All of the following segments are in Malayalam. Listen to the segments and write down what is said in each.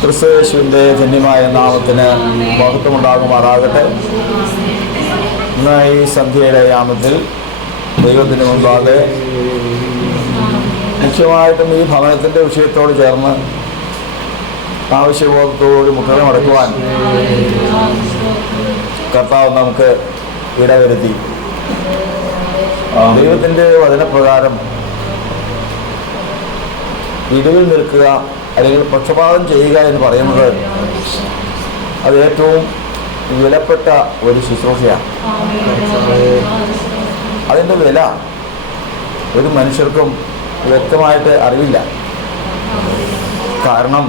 ക്രിസ്തുയേശുവിന്റെ ധന്യമായ നാമത്തിന് മഹത്വമുണ്ടാകുമാറാകട്ടെ. ഇന്ന് ഈ സന്ധ്യയുടെ യാമത്തിൽ ദൈവത്തിന് മുമ്പാകെ മുഖ്യമായിട്ടും ഈ ഭവനത്തിൻ്റെ വിഷയത്തോട് ചേർന്ന് ആവശ്യബോധത്തോട് മുഖ്യം അടക്കുവാൻ കർത്താവ് നമുക്ക് ഇടവരുത്തി. ദൈവത്തിൻ്റെ വചനപ്രകാരം ഇടിവിൽ നിൽക്കുക അല്ലെങ്കിൽ പക്ഷപാതം ചെയ്യുക എന്ന് പറയുന്നത് അത് ഏറ്റവും വിലപ്പെട്ട ഒരു ശുശ്രൂഷയാണ്. അതിൻ്റെ വില ഒരു മനുഷ്യർക്കും വ്യക്തമായിട്ട് അറിവില്ല. കാരണം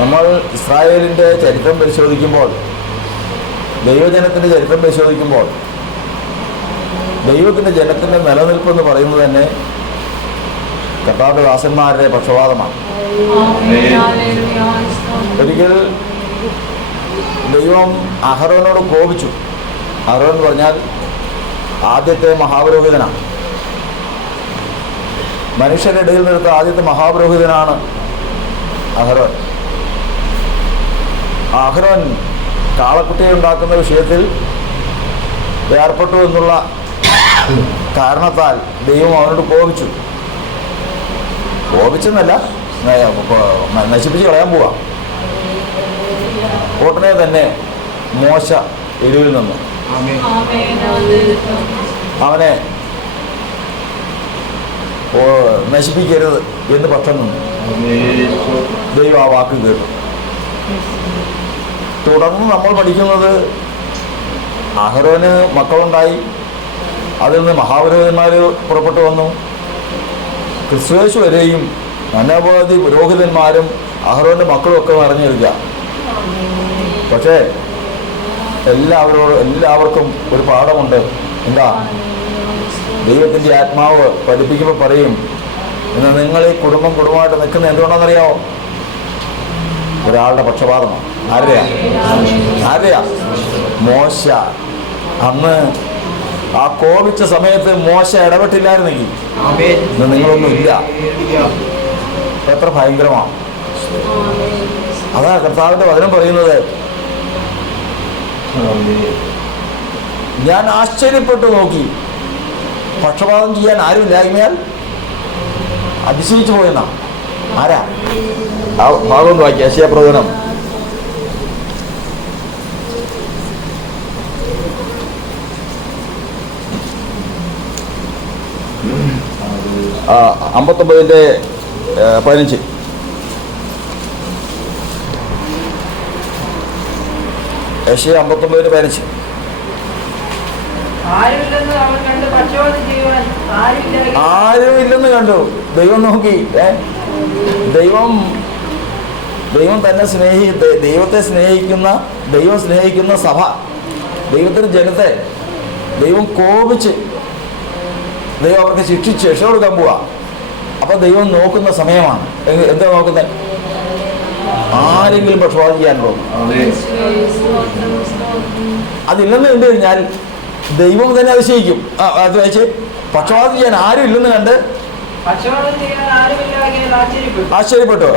നമ്മൾ ഇസ്രായേലിൻ്റെ ചരിത്രം പരിശോധിക്കുമ്പോൾ, ദൈവജനത്തിൻ്റെ ചരിത്രം പരിശോധിക്കുമ്പോൾ, ദൈവത്തിൻ്റെ ജനത്തിൻ്റെ നിലനിൽപ്പെന്ന് പറയുന്നത് തന്നെ കർത്താവിൻ്റെ ദാസന്മാരുടെ പക്ഷപാതമാണ്. ഒരിക്കൽ ദൈവം അഹരോനോട് കോപിച്ചു. അഹരോൻ എന്ന് പറഞ്ഞാൽ ആദ്യത്തെ മഹാപുരോഹിതനാണ്. മനുഷ്യരുടെ ഇടയിൽ നിന്നെടുത്ത ആദ്യത്തെ മഹാപുരോഹിതനാണ് അഹരോൻ. അഹരോൻ കാളക്കുട്ടിയെ ഉണ്ടാക്കുന്ന വിഷയത്തിൽ ഏർപ്പെട്ടു എന്നുള്ള കാരണത്താൽ ദൈവം അവനോട് കോപിച്ചെന്നല്ല, നശിപ്പിച്ച് കളയാൻ പോവാം. ഉടനെ തന്നെ മോശ എരിവിൽ നിന്ന് അവനെ നശിപ്പിക്കരുത് എന്ന് പക്ഷം നിന്നു. ദൈവം ആ വാക്ക് കേട്ടു. തുടർന്ന് നമ്മൾ പഠിക്കുന്നത് അഹരോന് മക്കളുണ്ടായി, അതിൽ നിന്ന് മഹാപുരോഹിതന്മാർ പുറപ്പെട്ടു വന്നു. ക്രിസ്തുയേശു വരെയും അനവധി പുരോഹിതന്മാരും അഹരോന്റെ മക്കളും ഒക്കെ നിറഞ്ഞിരിക്കുക. പക്ഷേ എല്ലാവർക്കും ഒരു പാഠമുണ്ട്. എന്താ? ദൈവത്തിൻ്റെ ആത്മാവ് പഠിപ്പിക്കുമ്പോൾ പറയും, ഇന്ന് നിങ്ങൾ ഈ കുടുംബമായിട്ട് നിൽക്കുന്നത് എന്തുകൊണ്ടാണെന്നറിയാമോ? ഒരാളുടെ പക്ഷപാതമാണ്. ആരുടെയാ? മോശ. അന്ന് ആ കോപിച്ച സമയത്ത് മോശ ഇടപെട്ടില്ലായിരുന്നെങ്കിൽ ഇന്ന് നിങ്ങളൊന്നും ഇല്ല. എത്ര ഭയങ്കരമാണ്! അതാ കർത്താവിന്റെ വചനം പറയുന്നത്. ഞാൻ ആശ്ചര്യപ്പെട്ടു നോക്കി, പക്ഷപാതം ചെയ്യാൻ ആരുമില്ലായ്മയാൽ അതിശയിച്ചു പോയെന്നാ. ആരാ? ആ ഭാഗം വായിക്കുക. യെശയ്യാപ്രവചനം 59:15. യെശയ്യാ 59:15. ആരുമില്ലെന്ന് കണ്ടു. ദൈവം നോക്കി. ദൈവം തന്നെ ദൈവം സ്നേഹിക്കുന്ന സഭ, ദൈവത്തിന് ജനത്തെ ദൈവം കോപിച്ച് ദൈവം അവർക്ക് ശിക്ഷിച്ച് രക്ഷ കൊടുക്കാൻ പോവാ. അപ്പൊ ദൈവം നോക്കുന്ന സമയമാണ്. എന്താ നോക്കുന്നത്? ആരെങ്കിലും പക്ഷപാതം ചെയ്യാനുണ്ടോ? അതില്ലെന്ന് കണ്ടു കഴിഞ്ഞാൽ ദൈവം തന്നെ അതിശയിക്കും. അത് വെച്ച് പക്ഷപാതം ചെയ്യാൻ ആരും ഇല്ലെന്ന് കണ്ട് ആശ്ചര്യപ്പെട്ടു.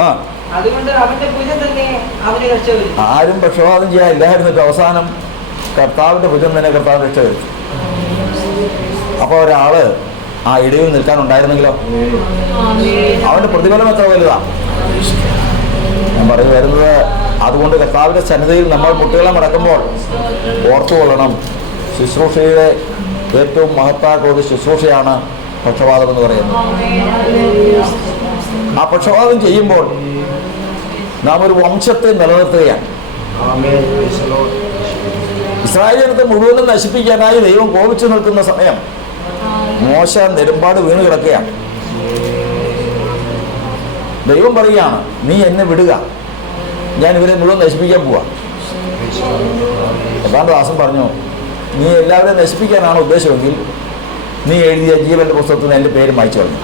ആരും പക്ഷപാതം ചെയ്യാൻ ഇല്ലായിരുന്നിട്ട് അവസാനം കർത്താവിന്റെ ഭുജം തന്നെ കർത്താവ് രക്ഷ വരുത്തി. അപ്പോൾ ഒരാള് ആ ഇടയിൽ നിൽക്കാനുണ്ടായിരുന്നെങ്കിലോ? അവന്റെ പ്രതിഫലം എത്ര വലുതാ! ഞാൻ പറഞ്ഞു വരുന്നത്, അതുകൊണ്ട് കർത്താവിന്റെ സന്നിധിയിൽ നമ്മൾ കുട്ടികളെ മടക്കുമ്പോൾ ഓർത്തുകൊള്ളണം, ശുശ്രൂഷയുടെ ഏറ്റവും മഹത്തായ ശുശ്രൂഷയാണ് പക്ഷപാതം എന്ന് പറയുന്നത്. ആ പക്ഷപാതം ചെയ്യുമ്പോൾ നാം ഒരു വംശത്തെ നിലനിർത്തുകയാണ്. ഇസ്രായേൽ ജനത്തെ മുഴുവനും നശിപ്പിക്കാനായി ദൈവം കോപിച്ചു നിൽക്കുന്ന സമയം മോശ നെടുമ്പാട് വീണ് കിടക്കുകയാണ്. ദൈവം പറയുകയാണ്, നീ എന്നെ വിടുക, ഞാൻ ഇവരെ മുഴുവൻ നശിപ്പിക്കാൻ പോവാ. കർത്താവിന്റെ ദാസൻ പറഞ്ഞു, നീ എല്ലാവരെയും നശിപ്പിക്കാനാണ് ഉദ്ദേശമെങ്കിൽ നീ എഴുതിയ ജീവന്റെ പുസ്തകത്തിൽ നിന്ന് എൻ്റെ പേര് മായ്ച്ചു കളഞ്ഞു.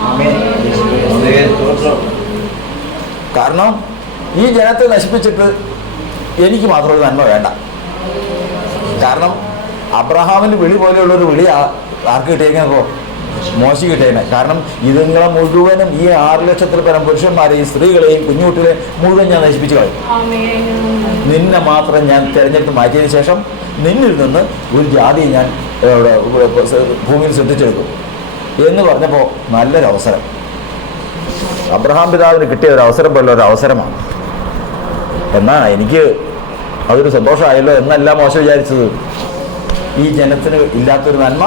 കാരണം ഈ ജനത്തെ നശിപ്പിച്ചിട്ട് എനിക്ക് മാത്രം ഒരു നന്മ വേണ്ട. കാരണം അബ്രഹാമിൻ്റെ വിളി പോലെയുള്ളൊരു വിളി ആർക്ക് കിട്ടിയേക്കുന്നപ്പോൾ മോശം കിട്ടിയേനെ. കാരണം ഇതുങ്ങളെ മുഴുവനും ഈ 6 ലക്ഷത്തിൽ പരം പുരുഷന്മാരെയും സ്ത്രീകളെയും കുഞ്ഞുകുട്ടികളെയും മുഴുവൻ ഞാൻ നശിപ്പിച്ചു കളയും. നിന്നെ മാത്രം ഞാൻ തിരഞ്ഞെടുത്ത് മാറ്റിയതിന് ശേഷം നിന്നിൽ നിന്ന് ഒരു ജാതി ഞാൻ ഭൂമിയിൽ സൃഷ്ടിച്ചെടുക്കും എന്ന് പറഞ്ഞപ്പോൾ നല്ലൊരവസരം, അബ്രഹാം പിതാവിന് കിട്ടിയ ഒരു അവസരം പോലെ ഒരു അവസരമാണ്. എന്നാൽ എനിക്ക് അതൊരു സന്തോഷമായല്ലോ എന്നല്ല മോശം വിചാരിച്ചത്. ഈ ജനത്തിന് ഇല്ലാത്തൊരു നന്മ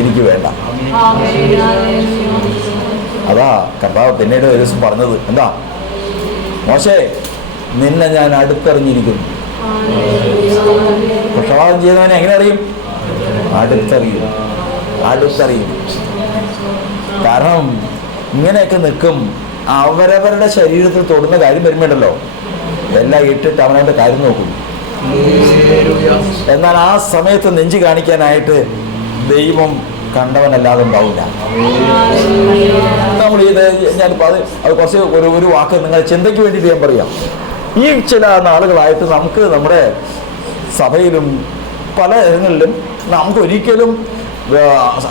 എനിക്ക് വേണ്ട. അതാ കർത്താവ് പിന്നീട് ഒരു ദിവസം പറഞ്ഞത്, എന്താ മോശേ, നിന്നെ ഞാൻ അടുത്തറിഞ്ഞിരിക്കുന്നു. പക്ഷപാതം ചെയ്യുന്നവനെ എങ്ങനെ അറിയും? അടുത്തറിയും. കാരണം ഇങ്ങനെയൊക്കെ നിൽക്കും. അവരവരുടെ ശരീരത്തിൽ തൊടുന്ന കാര്യം വരുമ്പോണ്ടല്ലോ എല്ലാം ഇട്ടിട്ട് അവനവൻ്റെ കാര്യം നോക്കും. എന്നാൽ ആ സമയത്ത് നെഞ്ച് കാണിക്കാനായിട്ട് ദൈവം കണ്ടവനല്ലാതെ ഉണ്ടാവില്ല. നമ്മൾ ഞാനിപ്പോൾ അത് കുറച്ച് ഒരു വാക്ക് നിങ്ങളുടെ ചിന്തയ്ക്ക് വേണ്ടിയിട്ട് ഞാൻ പറയാം. ഈ ചില നാളുകളായിട്ട് നമുക്ക് നമ്മുടെ സഭയിലും പല ഇടങ്ങളിലും നമുക്ക് ഒരിക്കലും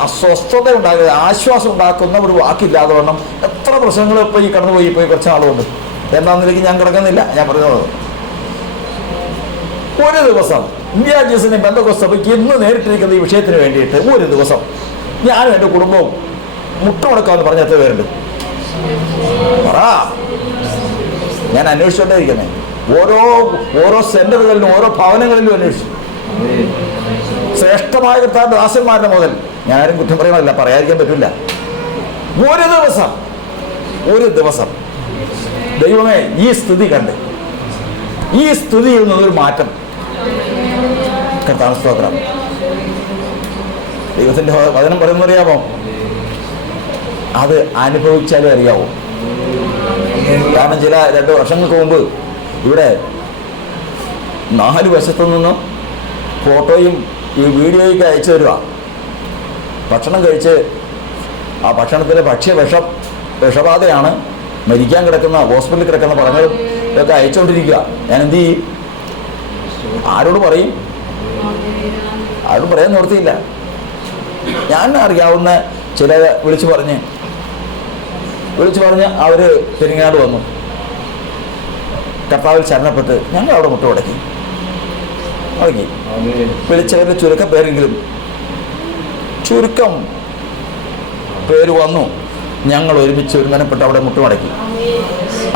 അസ്വസ്ഥത ഉണ്ടാകുക, ആശ്വാസം ഉണ്ടാക്കുന്ന ഒരു വാക്കില്ലാതെ വണ്ണം എത്ര പ്രശ്നങ്ങൾ ഇപ്പോൾ ഈ കടന്നുപോയി കുറച്ച് നാളുകൊണ്ട്. എന്താണെന്നിലേക്ക് ഞാൻ കിടക്കുന്നില്ല. ഞാൻ പറയുന്നത് ഒരു ദിവസം ഇന്ത്യ ജീസസിനെ ബന്ധക്കോസ്ത് സഭയ്ക്ക് ഇന്ന് നേരിട്ടിരിക്കുന്ന ഈ വിഷയത്തിന് വേണ്ടിയിട്ട് ഒരു ദിവസം ഞാനും എൻ്റെ കുടുംബവും മുട്ടുമുടക്കാമെന്ന് പറഞ്ഞ എത്ര പേരുണ്ട്? ഞാൻ അന്വേഷിച്ചുകൊണ്ടേയിരിക്കുന്നത്. ഓരോ സെന്ററുകളിലും ഓരോ ഭവനങ്ങളിലും അന്വേഷിച്ചു. ശ്രേഷ്ഠമായ കർത്താവിന്റെ ദാസന്മാരുടെ മുതൽ, ഞാനും കുറ്റം പറയണമല്ല, പറയാതിരിക്കാൻ പറ്റില്ല. ഒരു ദിവസം ദൈവമേ ഈ സ്ഥിതി കണ്ട് ഈ സ്ഥിതിയിൽ നിന്നൊരു മാറ്റം. കർത്താവ് സ്തോത്രം. ദൈവത്തിന്റെ വചനം പറയുന്നറിയാമോ? അത് അനുഭവിച്ചാലേ അറിയാവൂ. കാരണം 2 വർഷങ്ങൾക്ക് മുമ്പ് ഇവിടെ 4 വശത്തു നിന്നും ഫോട്ടോയും ഈ വീഡിയോയൊക്കെ അയച്ചു തരിക. ഭക്ഷണം കഴിച്ച് ആ ഭക്ഷണത്തിലെ വിഷബാധയാണ്, മരിക്കാൻ കിടക്കുന്ന, ഹോസ്പിറ്റലിൽ കിടക്കുന്ന പടങ്ങളും ഇതൊക്കെ അയച്ചുകൊണ്ടിരിക്കുക. ഞാൻ എന്ത് ചെയ്യും? ആരോട് പറയും? ആരോട് പറയാൻ നിവൃത്തിയില്ല. ഞാൻ അറിയാവുന്ന ചില വിളിച്ചു പറഞ്ഞ് അവർ പെരിങ്ങാട് വന്നു. കർത്താവിൽ ശരണപ്പെട്ട് ഞങ്ങൾ അവിടെ മുട്ടുമടക്കി. വിളിച്ചവരുടെ ചുരുക്കം പേര് വന്നു. ഞങ്ങൾ ഒരുമിച്ച് ഒരുമനപ്പെട്ട് അവിടെ മുട്ടുമടക്കി.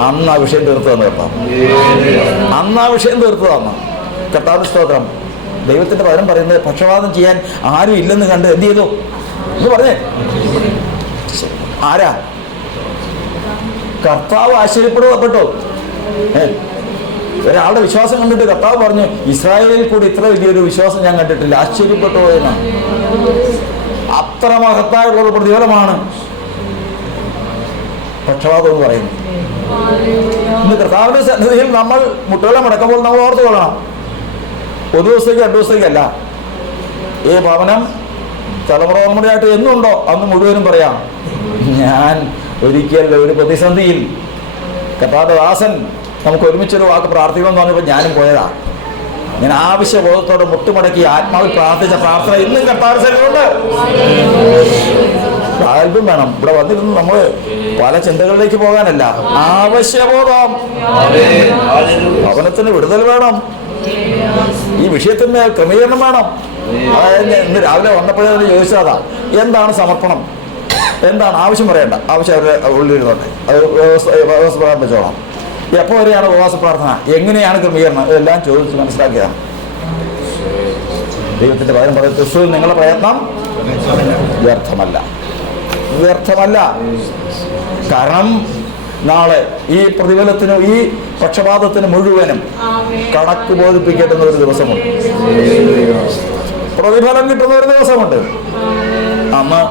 അന്ന് ആ വിഷയം തീർത്തു തന്നു കർത്താവ്. കർത്താവിന്റെ സ്തോത്രം. ദൈവത്തിന്റെ പകരം പറയുന്നത് പക്ഷപാതം ചെയ്യാൻ ആരും ഇല്ലെന്ന് കണ്ട് എന്ത് ചെയ്തു എന്ന് പറഞ്ഞേ? ആരാ? കർത്താവ് ആശ്ചര്യപ്പെട്ടോ? ഒരാളുടെ വിശ്വാസം കണ്ടിട്ട് കർത്താവ് പറഞ്ഞു, ഇസ്രായേലിൽ കൂടി ഇത്ര വലിയൊരു വിശ്വാസം ഞാൻ കണ്ടിട്ടില്ല, ആശ്ചര്യപ്പെട്ടോ എന്നാണ്. അത്ര മഹത്തായുള്ള ഒരു പ്രതിഫലമാണ് പക്ഷപാതം എന്ന് പറയുന്നത്. ഇന്ന് കർത്താവിന്റെ സന്നിധിയിൽ നമ്മൾ മുട്ടുകളെ മടക്കുമ്പോൾ നമ്മൾ ഓർത്തു കൊള്ളണം, 1 ദിവസത്തേക്ക് 2 ദിവസത്തേക്കല്ല. ഈ ഭവനം തലമുറയായിട്ട് എന്നുണ്ടോ അന്ന് മുഴുവനും പറയാം, ഞാൻ ഒരിക്കൽ ഒരു പ്രതിസന്ധിയിൽ കർത്താവിന്റെ ദാസൻ നമുക്ക് ഒരുമിച്ചൊരു വാക്ക് പ്രാർത്ഥിക്കണമെന്ന് പറഞ്ഞപ്പോൾ ഞാനും പോയതാ. ഞാൻ ആവശ്യബോധത്തോടെ മുട്ടുമടക്കി ആത്മാവിൽ പ്രാർത്ഥിച്ച പ്രാർത്ഥന ഇന്നും കർത്താവിനുണ്ട്. താല്പര്യം വേണം. ഇവിടെ വന്നിരുന്ന് നമ്മൾ പല ചിന്തകളിലേക്ക് പോകാനല്ല, ആവശ്യബോധം. ഭവനത്തിന് വിടുതൽ വേണം, ഈ വിഷയത്തിന് ക്രമീകരണം വേണം. അതായത് ഇന്ന് രാവിലെ വന്നപ്പോഴേ ചോദിച്ചതാ, എന്താണ് സമർപ്പണം, എന്താണ് ആവശ്യം? പറയണ്ട, ആവശ്യം അവരുടെ ഉള്ളിലിരുന്നോട്ടെ, അത് വ്യവസ്ഥ പ്രാർത്ഥിച്ചോളാം. എപ്പോൾ വരെയാണ് ഉപവാസ പ്രാർത്ഥന, എങ്ങനെയാണ് ക്രമീകരണം, ഇതെല്ലാം ചോദിച്ച് മനസ്സിലാക്കിയതാണ്. ദൈവത്തിന്റെ പകരം പറയും, ക്രിസ്തുവിൽ നിങ്ങളുടെ പ്രയത്നം വ്യർത്ഥമല്ല. കാരണം നാളെ ഈ പ്രതിഫലത്തിനും ഈ പക്ഷപാതത്തിന് മുഴുവനും കണക്ക് ബോധിപ്പിക്കേണ്ടുന്ന ഒരു ദിവസമുണ്ട്, പ്രതിഫലം കിട്ടുന്ന ഒരു ദിവസമുണ്ട്. അന്ന്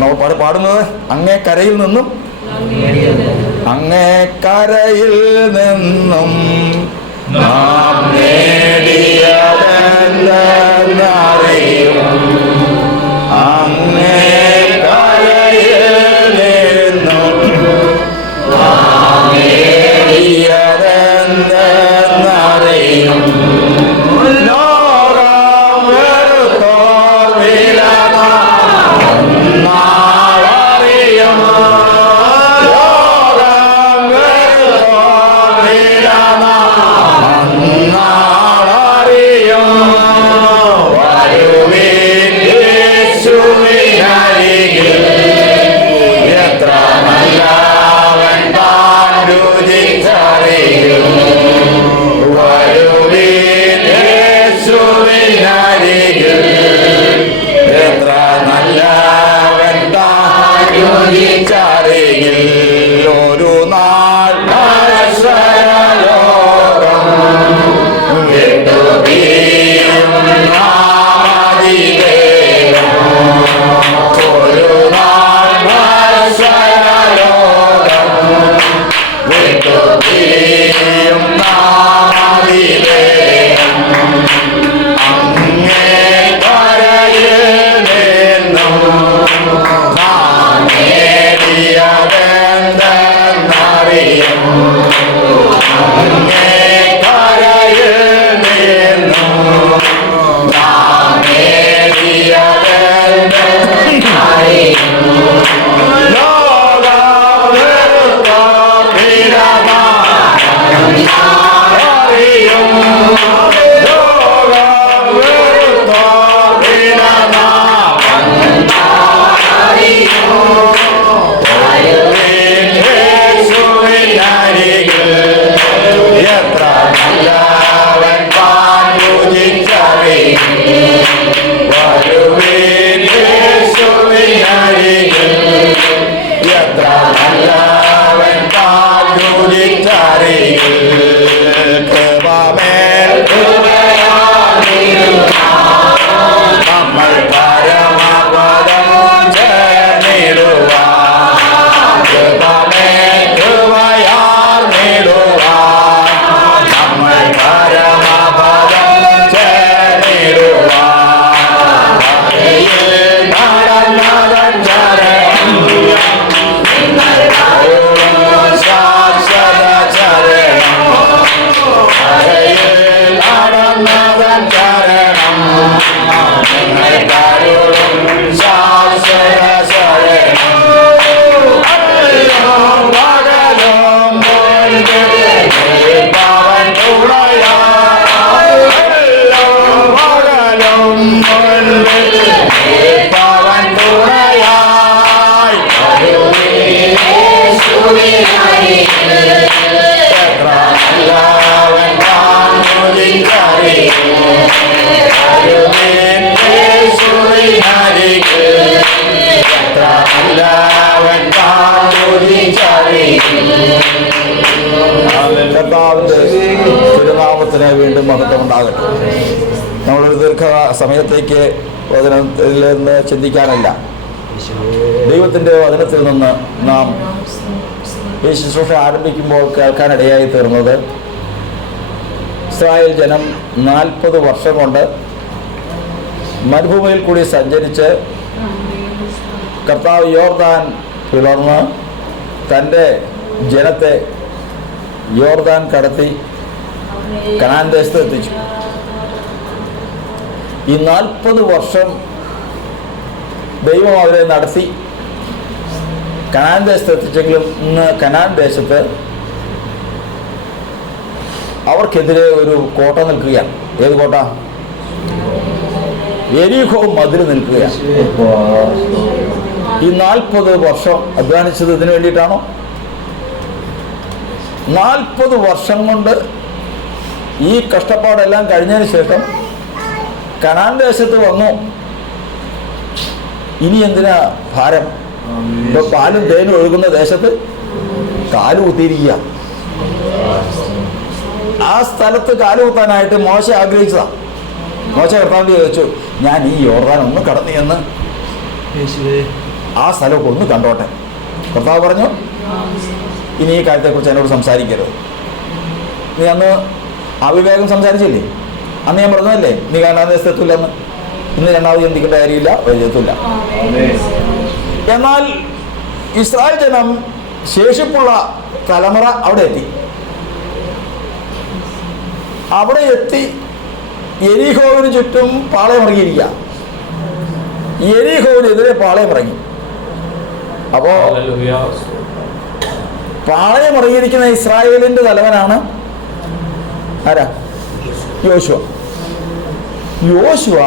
നമ്മൾ പാടുന്നത്, അങ്ങേ കരയിൽ നിന്നും നാം നേടിയതെന്തെന്നറിയും, അങ്ങേ കരയിൽ നിന്നും നാം നേടിയതെന്തെന്നറിയും. ലോകം വെറുത്തോർ വില വീണ്ടും മഹത്വം ഉണ്ടാകട്ടെ. നമ്മളൊരു ദീർഘ സമയത്തേക്ക് വചനത്തിൽ നിന്ന് ചിന്തിക്കാനല്ല, ദൈവത്തിൻ്റെ വചനത്തിൽ നിന്ന് നാം ഈ ശുശ്രൂഷ ആരംഭിക്കുമ്പോൾ കേൾക്കാനിടയായി തീർന്നത്, ഇസ്രായേൽ ജനം 40 വർഷം കൊണ്ട് മരുഭൂമിയിൽ കൂടി സഞ്ചരിച്ച് കർത്താവ് യോർദാൻ പിളർന്ന് തൻ്റെ ജനത്തെ യോർദാൻ കടത്തി കനാൻ ദേശത്ത് എത്തിച്ചു. ഈ 40 വർഷം ദൈവം അവരെ നടത്തി കനാൻ ദേശത്ത് എത്തിച്ചെങ്കിലും ഇന്ന് കനാൻ ദേശത്ത് അവർക്കെതിരെ ഒരു കോട്ട നിൽക്കുകയാണ്. ഏത് കോട്ട? യെരിഹോ മതിൽ നിൽക്കുകയാണ്. ഈ 40 വർഷം അധ്വാനിച്ചത് ഇതിനു വേണ്ടിയിട്ടാണോ? 40 വർഷം കൊണ്ട് ഈ കഷ്ടപ്പാടെല്ലാം കഴിഞ്ഞതിന് ശേഷം കനാൻ ദേശത്ത് വന്നു. ഇനി എന്തിനാ ഭാരം? ഇപ്പൊ പാലും തേനും ഒഴുകുന്ന ദേശത്ത് കാല് കുത്തിയിരിക്കുക. ആ സ്ഥലത്ത് കാലുകുത്താനായിട്ട് മോശ ആഗ്രഹിച്ചതാ. മോശ കർത്താവിന്റെ ചോദിച്ചു, ഞാൻ ഈ യോർദാൻ ഒന്ന് കടന്നു എന്ന് ആ സ്ഥലമൊക്കെ ഒന്ന് കണ്ടോട്ടെ. കർത്താവ് പറഞ്ഞു, ഇനി ഈ കാര്യത്തെക്കുറിച്ച് എന്നോട് സംസാരിക്കരുത്. നീ അന്ന് അവിവേകം സംസാരിച്ചില്ലേ? അന്ന് ഞാൻ പറഞ്ഞതല്ലേ നീ കനാൻ ദേശത്ത് എത്തില്ലെന്ന്. ഇന്ന് രണ്ടാമത് ചിന്തിക്കേണ്ട കാര്യമില്ല, എത്തില്ല. എന്നാൽ ഇസ്രായേൽ ജനം ശേഷിപ്പുള്ള തലമുറ അവിടെ എത്തി. അവിടെ എത്തി യെരിഹോവിന് ചുറ്റും പാളയമിറങ്ങിയിരിക്കുക. യെരിഹോവിനെതിരെ പാളയമിറങ്ങി. അപ്പോ പാളയമിറങ്ങിയിരിക്കുന്ന ഇസ്രായേലിന്റെ തലവനാണ് ആരാ? യോശുവ. യോശുവ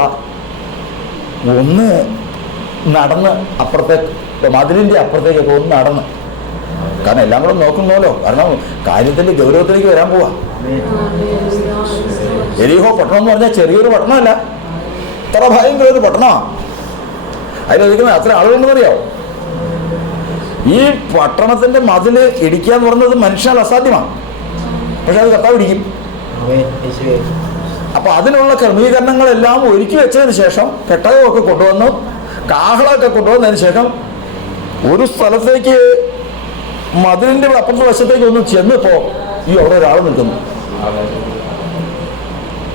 ഒന്ന് നടന്ന് അപ്പുറത്തേക്ക്, മതിലിന്റെ അപ്പുറത്തേക്കൊക്കെ ഒന്ന് നടന്ന്, കാരണം എല്ലാം കൂടെ നോക്കുന്നല്ലോ, കാരണം കാര്യത്തിന്റെ ഗൗരവത്തിലേക്ക് വരാൻ പോവാ. യെരിഹോ പട്ടണം എന്ന് പറഞ്ഞാൽ ചെറിയൊരു പട്ടണമല്ല, ഇത്ര ഭയങ്കര ഒരു പട്ടണമാണ്. അതിലൊരിക്കുന്ന അത്ര ആളുകളുണ്ടെന്നറിയാവോ? ഈ പട്ടണത്തിന്റെ മതില് ഇടിക്കുക എന്ന് പറയുന്നത് മനുഷ്യനാൽ അസാധ്യമാണ്. പക്ഷെ അത് കർത്താവ് ഇടിക്കും. അപ്പൊ അതിനുള്ള ക്രമീകരണങ്ങളെല്ലാം ഒരുക്കി വെച്ചതിന് ശേഷം പെട്ടകമൊക്കെ കൊണ്ടുവന്നു, കാഹളമൊക്കെ കൊണ്ടുവന്നതിന് ശേഷം ഒരു സ്ഥലത്തേക്ക് മതിലിന്റെ അപ്പുറത്തെ വശത്തേക്ക് ഒന്ന് ചെന്നിപ്പോ ഈ അവിടെ ഒരാൾ നിൽക്കുന്നു.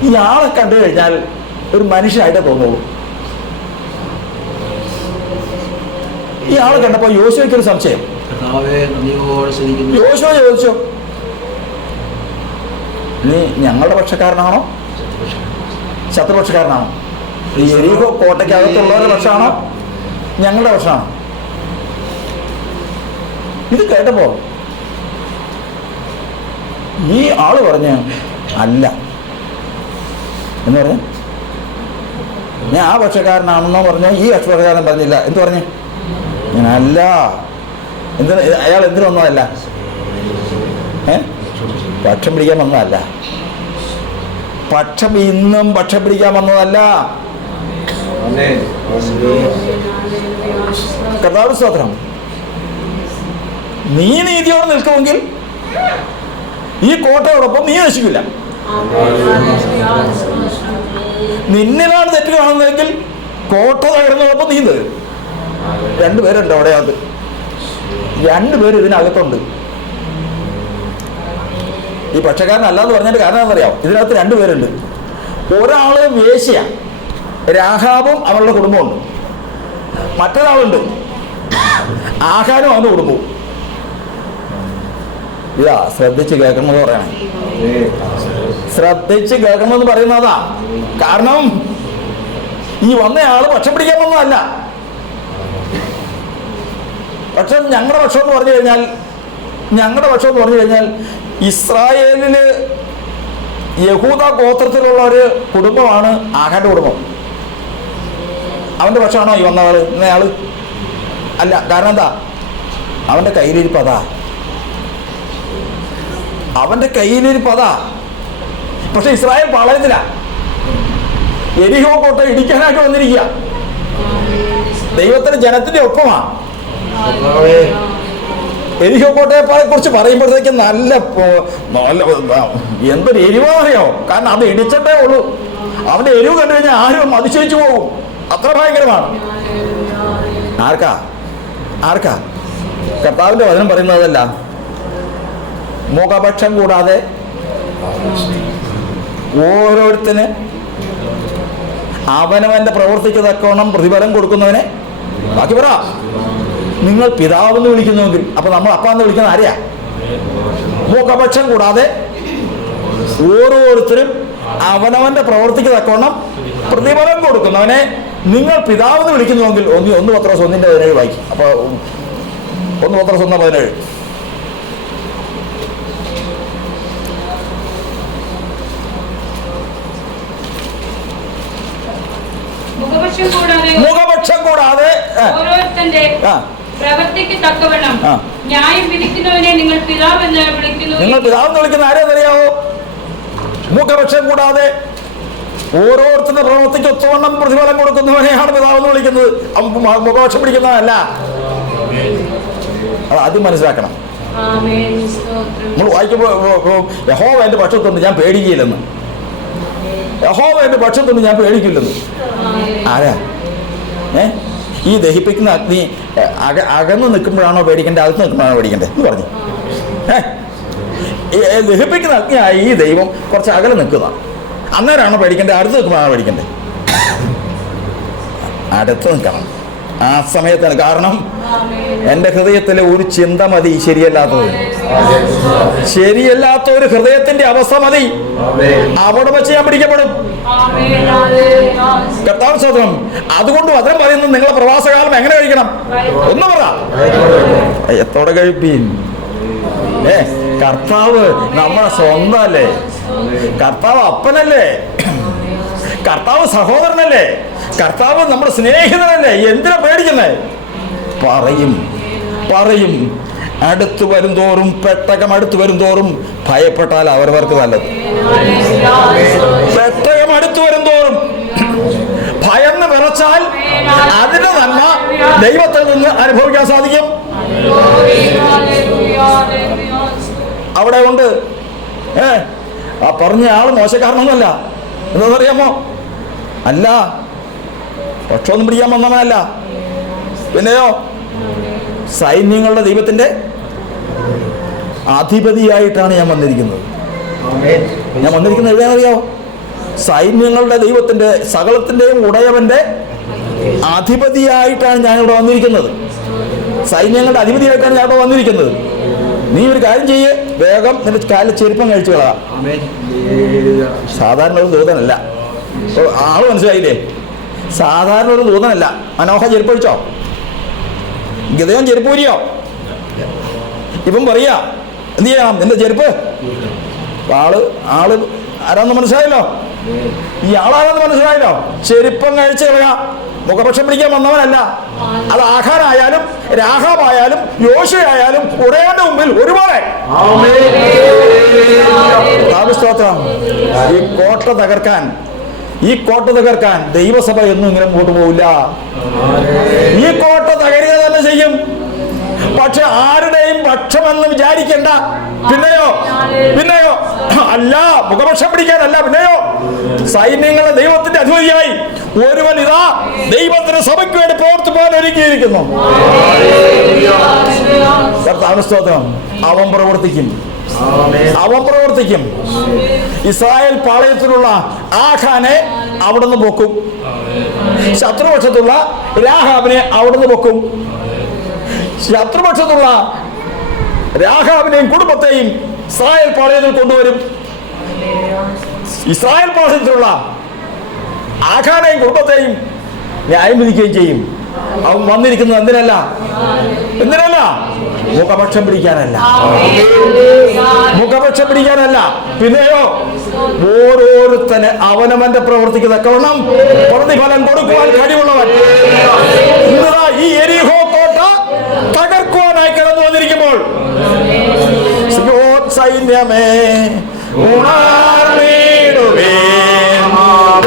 ഈ ആളെ കണ്ടു കഴിഞ്ഞാൽ ഒരു മനുഷ്യനായിട്ടേ തോന്നുള്ളൂ. ഈ ആളെ കണ്ടപ്പോ യോശുവയ്ക്കൊരു സംശയം. യോശുവ ചോദിച്ചു, നീ ഞങ്ങളുടെ പക്ഷക്കാരനാണോ ശത്രുപക്ഷക്കാരനാണോ? ഈ യെരിഹോ കോട്ടയ്ക്കകത്തുള്ളവരുടെ പക്ഷമാണോ ഞങ്ങളുടെ പക്ഷമാണോ? ഇത് കേട്ടപ്പോ ഈ ആള് പറഞ്ഞ് അല്ല എന്ന് പറഞ്ഞു. ഞാൻ ആ പക്ഷക്കാരനാണെന്നോ പറഞ്ഞു. ഈ പക്ഷക്കാരൻ പറഞ്ഞില്ല. എന്ത് പറഞ്ഞു? ഞാനല്ല. എന്തിനാ അയാൾ എന്തിനു വന്നതല്ല? പക്ഷം പിടിക്കാൻ വന്നതല്ല. ഇന്നും പക്ഷം പിടിക്കാൻ വന്നതല്ല. കർത്താവ് സ്തോത്രം. നീ നീതിയോടെ നിൽക്കുമെങ്കിൽ ഈ കോട്ടയോടൊപ്പം നീ നശിക്കില്ല. നിന്നിലാണ് തെറ്റ് കാണുന്നതെങ്കിൽ കോട്ട തകർന്നതോടൊപ്പം നീ തരും. രണ്ടുപേരുണ്ട് അവിടെ. അത് രണ്ടുപേരും ഇതിനകത്തുണ്ട്. ഈ പക്ഷക്കാരനല്ലാന്ന് പറഞ്ഞതിന്റെ കാരണം എന്താണെന്നറിയാം? ഇതിനകത്ത് രണ്ടുപേരുണ്ട്. ഒരാള് വേശ്യ, രാഹാബും അവളുടെ കുടുംബമുണ്ട്. മറ്റൊരാളുണ്ട് ആഹാനും അവന്റെ കുടുംബവും. ഇതാ ശ്രദ്ധിച്ച് കേൾക്കണമെന്ന് പറയണേ. ശ്രദ്ധിച്ച് കേൾക്കണമെന്ന് പറയുന്നതാ. കാരണം ഈ വന്നയാള് പക്ഷം പിടിക്കാൻ വന്നതല്ല. പക്ഷം ഞങ്ങളുടെ പക്ഷം എന്ന് പറഞ്ഞു കഴിഞ്ഞാൽ ഇസ്രായേലില് യഹൂദ ഗോത്രത്തിലുള്ള ഒരു കുടുംബമാണ് ആഹാന്റെ കുടുംബം. അവന്റെ പക്ഷമാണോ ഈ വന്നയാള്? ഇന്നയാള് അല്ല. കാരണം എന്താ? അവന്റെ കയ്യിലിരിപ്പതാ. പക്ഷെ ഇസ്രായേൽ പാളയത്തില. യെരിഹോ കോട്ട ഇടിക്കാനായിട്ട് വന്നിരിക്കുക. ദൈവത്തിന്റെ ജനത്തിന്റെ ഒപ്പമാ. എരിഹോ കോട്ടയെ കുറിച്ച് പറയുമ്പോഴത്തേക്കും നല്ല എന്തൊരു എരിവാറിയോ, കാരണം അത് ഇടിച്ചിട്ടേ ഉള്ളൂ. അവന്റെ എരിവ് കണ്ടു കഴിഞ്ഞാൽ ആരും അതിശയിച്ചു പോകും, അത്ര ഭയങ്കരമാണ്. ആർക്കാ കർത്താവിന്റെ വചനം പറയുന്നതല്ല, മുഖപക്ഷം കൂടാതെ ഓരോരുത്തന് അവനവന്റെ പ്രവർത്തിക്ക് തക്കവണ്ണം പ്രതിഫലം കൊടുക്കുന്നവനെ. ബാക്കി പറ, നിങ്ങൾ പിതാവെന്ന് വിളിക്കുന്നുവെങ്കിൽ അപ്പൊ നമ്മൾ അപ്പാന്ന് വിളിക്കുന്ന ആരെയാ? മുഖപക്ഷം കൂടാതെ ഓരോരുത്തരും അവനവന്റെ പ്രവർത്തിക്ക് തക്കവണ്ണം പ്രതിഫലം കൊടുക്കുന്നവനെ നിങ്ങൾ പിതാവെന്ന് വിളിക്കുന്നുവെങ്കിൽ 1 പത്രോസ് 1:17 വായിക്കും. അപ്പൊ 1 പത്രോസ് 1:17. മുഖപക്ഷം കൂടാതെ പ്രവൃത്തിക്ക് തക്കവണ്ണം ന്യായം വിധിക്കുന്നവനെ നിങ്ങൾ പിതാവെന്ന് വിളിക്കുന്നു. നിങ്ങൾ പിതാവെന്ന് വിളിക്കുന്ന ആരെന്നറിയാവോ? മുഖപക്ഷം കൂടാതെ ഓരോരുത്തരുടെ പ്രവൃത്തിക്ക് ഒത്തവണ്ണം പ്രതിഫലം കൊടുക്കുന്നവനെയാണ് പിതാവെന്ന് വിളിക്കുന്നത്. മുഖപക്ഷം പിടിക്കുന്നതല്ല. അത് ആദ്യം മനസ്സിലാക്കണം. നമ്മൾ വായിക്കുമ്പോൾ യഹോവ എന്റെ പക്ഷത്തുണ്ട്, ഞാൻ പേടിക്കില്ലെന്ന്. യഹോവ എന്റെ പക്ഷത്തുണ്ട്, ഞാൻ പേടിക്കില്ലെന്ന്. ആരാ? ഈ ദഹിപ്പിക്കുന്ന അഗ്നി അകന്ന് നിൽക്കുമ്പോഴാണോ പേടിക്കണ്ടേ, അകത്ത് നിൽക്കുമ്പോഴാണോ പേടിക്കണ്ടേ എന്ന് പറഞ്ഞു. ദഹിപ്പിക്കുന്ന അഗ്നിയായി ഈ ദൈവം കുറച്ച് അകലെ നിൽക്കുക, അന്നേരമാണോ പേടിക്കണ്ടേ, അടുത്ത് നിൽക്കുമ്പോഴാണോ പേടിക്കണ്ടേ? അടുത്ത് നിൽക്കണം ആ സമയത്താണ്. കാരണം എൻ്റെ ഹൃദയത്തിലെ ഒരു ചിന്ത മതി ശരിയല്ലാത്ത ഒരു ഹൃദയത്തിന്റെ അവസ്ഥ മതി, അവിടെ വെച്ച് ഞാൻ പിടിക്കപ്പെടും. കർത്താവ് സ്തോത്രം. അതുകൊണ്ട് വചനം പറയുന്നത് നിങ്ങളെ പ്രവാസകാലം എങ്ങനെ കഴിക്കണം ഒന്ന് പറ. എത്തോടെ കഴിപ്പീൻ. കർത്താവ് നമ്മളെ സ്വന്തമല്ലേ, കർത്താവ് അപ്പനല്ലേ, കർത്താവ് സഹോദരനല്ലേ, കർത്താവ് നമ്മുടെ സ്നേഹിതനല്ലേ, എന്തിനാ പേടിക്കുന്നേ? പറയും. അടുത്തു വരും തോറും, പെട്ടകം അടുത്തു വരും തോറും ഭയപ്പെട്ടാൽ അവരവർക്ക് നല്ലത്. പെട്ടകം അടുത്തു വരും തോറും ഭയന്ന് വിറച്ചാൽ അതിന് നന്മ ദൈവത്തിൽ നിന്ന് അനുഭവിക്കാൻ സാധിക്കും. അവിടെ ഉണ്ട്. ആ പറഞ്ഞ ആള് മോശക്കാരനൊന്നുമല്ല. എന്താണെന്നറിയാമോ? അല്ല, പക്ഷമൊന്നും പിടിക്കാൻ വന്നവനല്ല. പിന്നെയോ സൈന്യങ്ങളുടെ ദൈവത്തിന്റെ അധിപതിയായിട്ടാണ് ഞാൻ വന്നിരിക്കുന്നത്. ഞാൻ വന്നിരിക്കുന്നത് എവിടെയാണെന്നറിയാമോ? സൈന്യങ്ങളുടെ ദൈവത്തിന്റെ, സകലത്തിന്റെയും ഉടയവന്റെ അധിപതിയായിട്ടാണ് ഞാനിവിടെ വന്നിരിക്കുന്നത്. സൈന്യങ്ങളുടെ അധിപതിയായിട്ടാണ് ഞാൻ ഇവിടെ വന്നിരിക്കുന്നത്. നീ ഒരു കാര്യം ചെയ്യ്, വേഗം നിന്റെ കാലിൽ ചെരുപ്പം കഴിച്ചു കളാം. സാധാരണ ഒരു ദൂതനല്ല. ആള് മനസ്സിലായില്ലേ? സാധാരണ ഒരു ദൂതനല്ല. മനോഹർ ചെരുപ്പ് കഴിച്ചോ? ഗതയം ചെരുപ്പ് ഊരിയോ? ഇപ്പം പറയാ എന്ത് ചെയ്യണം? നിന്റെ ചെരുപ്പ്. ആള് ആരാന്ന് മനസ്സിലായല്ലോ? ഈ ആളാരാന്ന് മനസ്സിലായല്ലോ? ചെരുപ്പം കഴിച്ച് കളയാ. മുഖപക്ഷം പിടിക്കാൻ വന്നവനല്ല. അത് ആഖാനായാലും രാഹാബായാലും യോശുവയായാലും ഉടയവന്റെ മുമ്പിൽ ഒരുപോലെ. ഈ കോട്ട തകർക്കാൻ ദൈവസഭ എന്നും ഇങ്ങനെ മുമ്പോട്ട് പോവില്ല. ഈ കോട്ട തകരുക തന്നെ ചെയ്യും. പക്ഷെ ആരുടെയും പക്ഷമെന്ന് വിചാരിക്കണ്ട. പിന്നെയോ അല്ല, മുഖപക്ഷം പിടിക്കാനല്ല. പിന്നെയോ സൈന്യങ്ങളുടെ ദൈവത്തിന്റെ അധിപതിയായി ഒരുവൻ ഇതാ ദൈവത്തിന്റെ സഭയ്ക്ക് വേണ്ടി പ്രവർത്തിപ്പാൻ ഒരുങ്ങിയിരിക്കുന്നു. കർത്താവിന്റെ സ്തോത്രം. അവൻ പ്രവർത്തിക്കും. ഇസ്രായേൽ പാളയത്തിലുള്ള ആഖാനെ അവിടുന്ന് പൊക്കും. ശത്രുപക്ഷത്തുള്ള രാഹാബിനെ അവിടുന്ന് പൊക്കും. ശത്രുപക്ഷത്തുള്ള രാഹാബിനെയും കുടുംബത്തെയും ഇസ്രായേൽ പാളയത്തിൽ കൊണ്ടുവരും. ഇസ്രായേൽ പാളയത്തിലുള്ള ആഖാനെയും കുടുംബത്തെയും ന്യായം വിധിക്കുകയും ചെയ്യും. അവൻ വന്നിരിക്കുന്നത് എന്തിനല്ല? മുഖപക്ഷം പിടിക്കാനല്ല. പിന്നെയോ ഓരോരുത്തന് അവനവന്റെ പ്രവർത്തിക്ക് തക്കവണ്ണം പ്രതിഫലം കൊടുക്കുവാൻ കഴിവുള്ളവൻ. ഇന്നതാ ഈ എരിഹോ കോട്ട തകർക്കുവാനായി കടന്നു വന്നിരിക്കുമ്പോൾ സൈന്യമേ ഉണർന്നിടുവേൻ,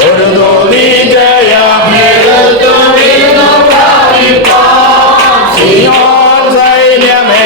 ഒരു നൂതന ജയം സൈന്യമേ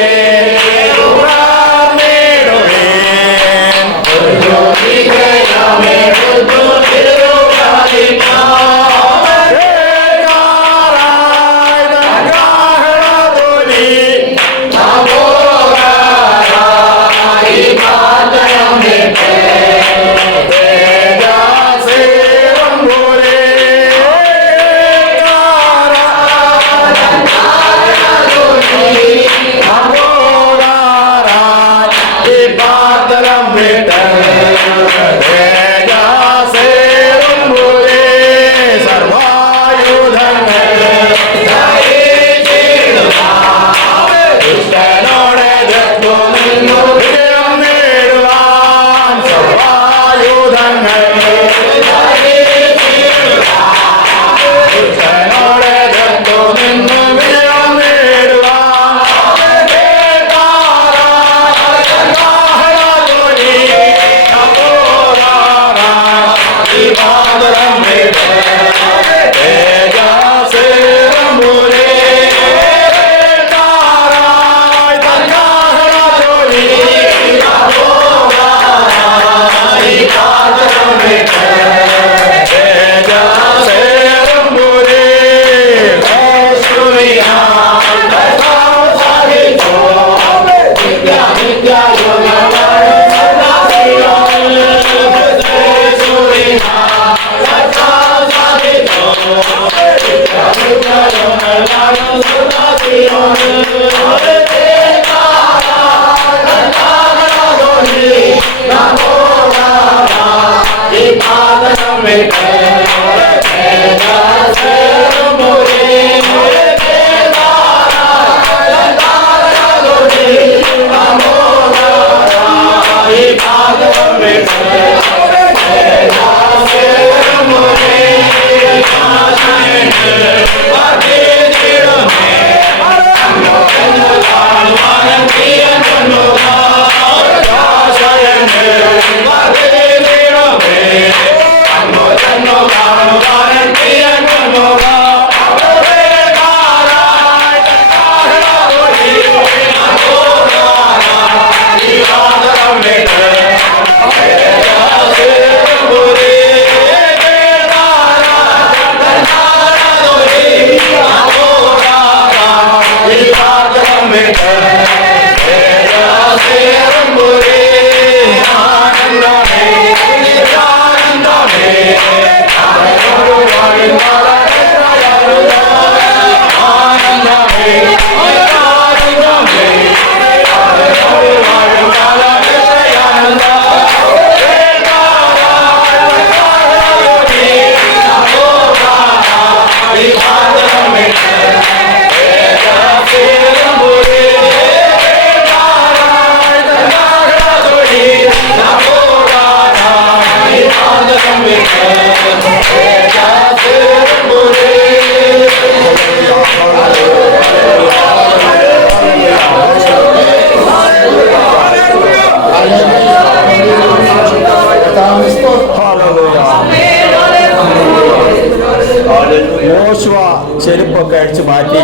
ചെരുപ്പൊക്കെ അഴിച്ചു മാറ്റി,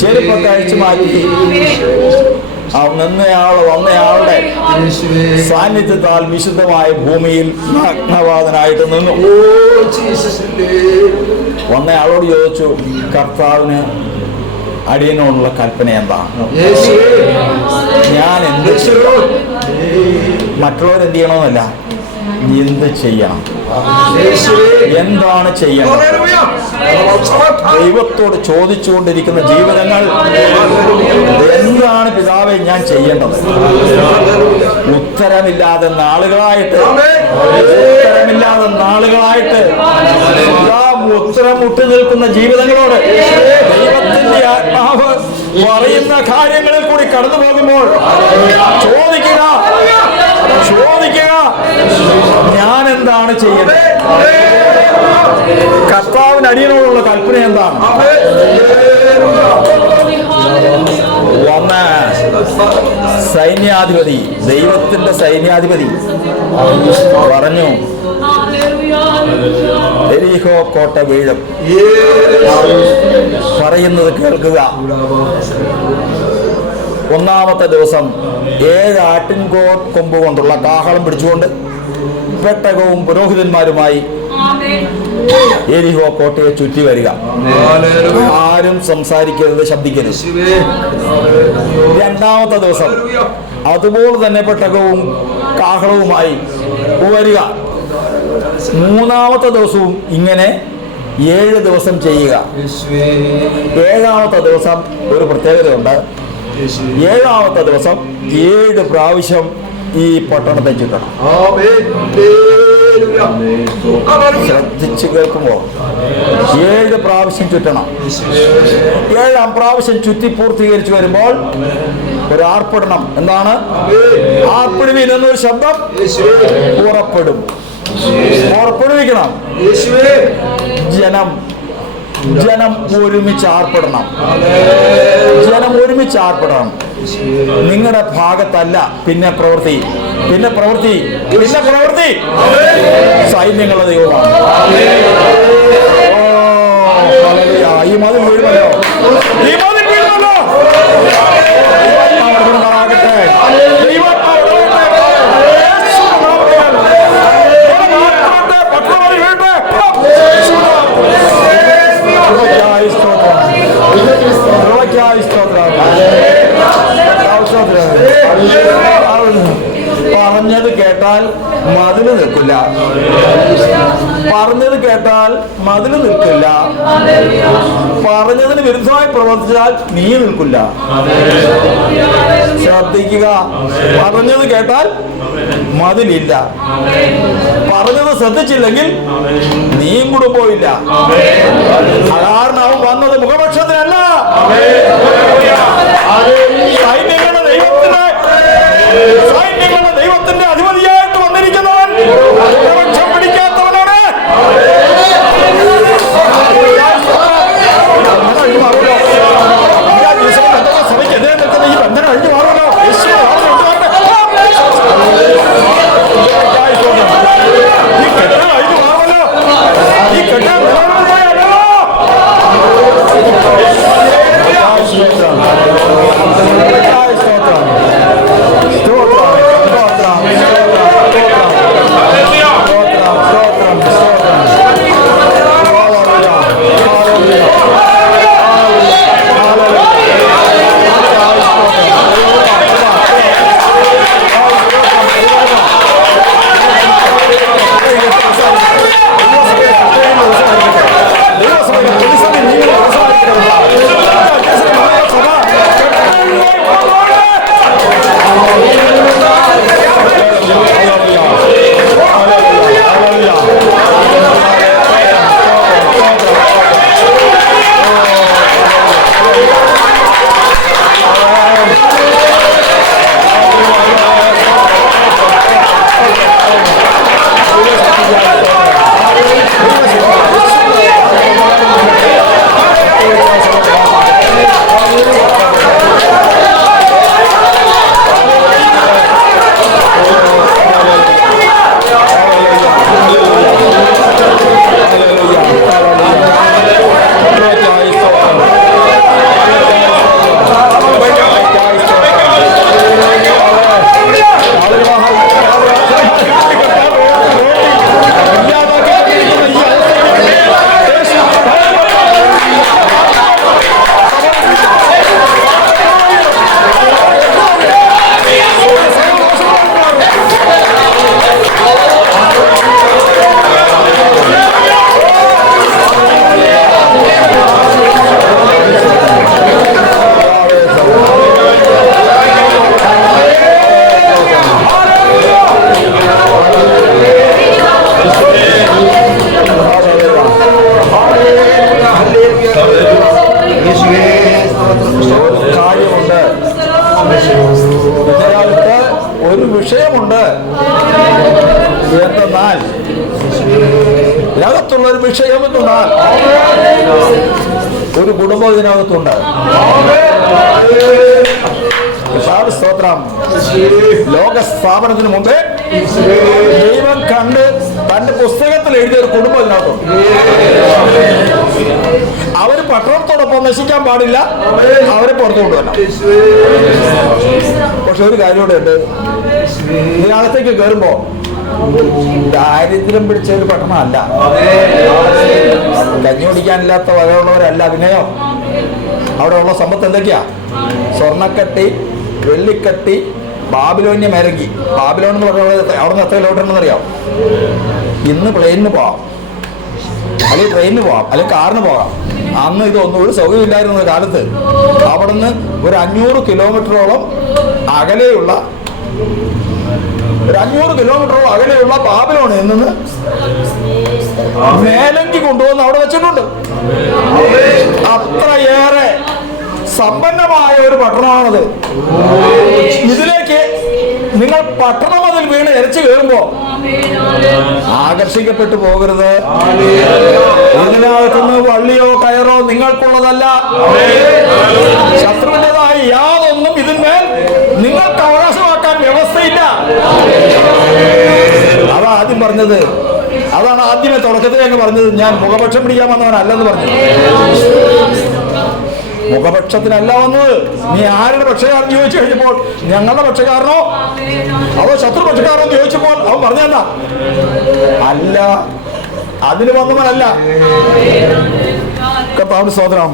ചെരുപ്പൊക്കെ അഴിച്ചു മാറ്റി വന്നയാളുടെ സാന്നിധ്യത്താൽ വിശുദ്ധമായ ഭൂമിയിൽ നഗ്നവാദനായിട്ട് നിന്നു. വന്നയാളോട് ചോദിച്ചു, കർത്താവിന് അടിയനോടുള്ള കൽപ്പന എന്താണ്? ഞാൻ എന്ത് ചെയ്യണം? മറ്റുള്ളവരെന്ത് ചെയ്യണമെന്നല്ല, എന്ത് ചെയ്യണം, എന്താണ് ചെയ്യണം? ദൈവത്തോട് ചോദിച്ചുകൊണ്ടിരിക്കുന്ന ജീവിതങ്ങൾ, എന്താണ് പിതാവേ ഞാൻ ചെയ്യേണ്ടത്? ഉത്തരമില്ലാതെ നാളുകളായിട്ട് ഉത്തരം മുട്ടി നിൽക്കുന്ന ജീവിതങ്ങളോട് ദൈവത്തിന്റെ ആത്മാവ് പറയുന്ന കാര്യങ്ങളിൽ കൂടി കടന്നു പോകുമ്പോൾ ചോദിക്കുക, ഞാൻ എന്താണ് ചെയ്യുന്നത്? കർത്താവിന് അടിയനോടുള്ള കൽപ്പന എന്താണ്? ഒന്ന്, സൈന്യാധിപതി, ദൈവത്തിന്റെ സൈന്യാധിപതി പറഞ്ഞു, എരിഹോ കോട്ട വീഴും. പറയുന്നത് കേൾക്കുക. ഒന്നാമത്തെ ദിവസം 7 ആട്ടിൻകൊമ്പ് കൊണ്ടുള്ള കാഹളം പിടിച്ചുകൊണ്ട് പെട്ടകവും പുരോഹിതന്മാരുമായി എരിഹോ കോട്ടയെ ചുറ്റി വരിക. ആരും സംസാരിക്കരുത്, ശബ്ദിക്കരുത്. രണ്ടാമത്തെ ദിവസം അതുപോലെ തന്നെ പെട്ടകവും കാഹളവുമായി വരിക. മൂന്നാമത്തെ ദിവസവും ഇങ്ങനെ 7 ദിവസം ചെയ്യുക. 7ാമത്തെ ദിവസം ഒരു പ്രത്യേകതയുണ്ട്. 7ാമത്തെ ദിവസം 7 പ്രാവശ്യം ഈ പട്ടണത്തെ ചുറ്റണം. ശ്രദ്ധിച്ചു കേൾക്കുമ്പോൾ 7 പ്രാവശ്യം ചുറ്റണം. 7ാം പ്രാവശ്യം ചുറ്റി പൂർത്തീകരിച്ചു വരുമ്പോൾ ഒരു ആർപ്പിടണം. എന്താണ്? ആർപ്പിടുവിൻ എന്നൊരു ശബ്ദം പുറപ്പെടുവിക്കണം. ജനം ഒരുമിച്ച് ആർപ്പിടണം. നിങ്ങളുടെ ഭാഗത്തല്ല പിന്നെ പ്രവൃത്തി. സൈന്യങ്ങളുടെ ദൈവമാണ്. ഈ മതിൽ വീഴുമല്ലോ. പറഞ്ഞത് കേട്ടാൽ മതില് നിൽക്കില്ല. പറഞ്ഞതിന് വിരുദ്ധമായി പ്രവർത്തിച്ചാൽ നീ നിൽക്കില്ല. ശ്രദ്ധിക്കുക. പറഞ്ഞത് കേട്ടാൽ മതിലില്ല. പറഞ്ഞത് ശ്രദ്ധിച്ചില്ലെങ്കിൽ നീയും കൂടെ പോയില്ല. കാരണം അവൻ വന്നത് മുഖപക്ഷത്തിനല്ല. സൈന്യങ്ങളുടെ ദൈവത്തിന്റെ അധിപതിയായിട്ട് വന്നിരിക്കുന്നവൻ മുഖപക്ഷം പിടിക്കാത്തവനാണ്. സഭയ്ക്ക് എതിരെ നിൽക്കുന്ന ഈ ബന്ധനം അഴിഞ്ഞു മാറുമല്ലോ. ഈ കെട്ടിടം അഴിഞ്ഞു മാറുമല്ലോ. ഈ കെട്ടിടം വിഷയം എന്നാൽ ഒരു കുടുംബം ഇതിനകത്തുണ്ട്. സ്തോത്രം. ലോക സ്ഥാപനത്തിന് മുമ്പേ ദൈവം കണ്ട് തന്റെ പുസ്തകത്തിൽ എഴുതിയ ഒരു കുടുംബം ഇതിനകത്തുണ്ട്. അവര് പട്ടണത്തോടൊപ്പം നശിക്കാൻ പാടില്ല, അവരെ പുറത്തു കൊണ്ടുവരണം. പക്ഷെ ഒരു കാര്യം കൂടെ ഉണ്ട്, ഇതിനകത്തേക്ക് കയറുമ്പോ ദാരിദ്ര്യം പിടിച്ച ഒരു പട്ടണമല്ല, കഞ്ഞി കുടിക്കാനില്ലാത്ത വകയുള്ളവരല്ല. പിന്നെയോ അവിടെ ഉള്ള സമ്പത്ത് എന്തൊക്കെയാ? സ്വർണ്ണക്കട്ടി, വെള്ളിക്കട്ടി, ബാബിലോന്യ മേലങ്കി. ബാബിലോൺ എന്ന് പറഞ്ഞാൽ അവിടെ നിന്ന് എത്ര കിലോമീറ്റർ ഉണ്ടെന്നറിയാം? ഇന്ന് പ്ലെയിനിന് പോവാം, അല്ലെങ്കിൽ ട്രെയിനിന് പോവാം, അല്ലെങ്കിൽ കാറിന് പോകാം. അന്ന് ഇതൊന്നും ഒരു സൗകര്യമില്ലായിരുന്ന കാലത്ത് അവിടെ നിന്ന് ഒരു 500 കിലോമീറ്ററോളം അകലെയുള്ള ബാബിലോണിൽ നിന്ന് മേലങ്കി കൊണ്ടുവന്ന് അവിടെ വെച്ചിട്ടുണ്ട്. അത്രയേറെ സമ്പന്നമായ ഒരു പട്ടണമാണത്. ഇതിലേക്ക് നിങ്ങൾ പട്ടണം അതിൽ വീണ് ഇരച്ചു കയറുമ്പോ ആകർഷിക്കപ്പെട്ടു പോകരുത്. ഇതിനകത്തുനിന്ന് വള്ളിയോ കയറോ നിങ്ങൾക്കുള്ളതല്ല. ശത്രുവിൻ്റെതായി യാതൊന്നും ഇതിന്മേൽ നിങ്ങൾക്ക് അവകാശമാക്കാൻ വ്യവസ്ഥയില്ല. അതാ ആദ്യം പറഞ്ഞത്. അതാണ് ആദ്യമേ തുടക്കത്തിൽ ഞങ്ങൾ പറഞ്ഞത്. ഞാൻ മുഖപക്ഷം പിടിക്കാൻ വന്നവനല്ലെന്ന് പറഞ്ഞു. മുഖപക്ഷത്തിനല്ല വന്നത്. നീ ആരുടെ പക്ഷക്കാരൻ ചോദിച്ചു കഴിഞ്ഞപ്പോൾ ഞങ്ങളുടെ പക്ഷക്കാരനോ അതോ ശത്രുപക്ഷക്കാരനോ ചോദിച്ചപ്പോൾ അവൻ പറഞ്ഞെന്താ? അല്ല, അതിന് വന്നവനല്ല. കർത്താവിന്റെ സ്തോത്രം.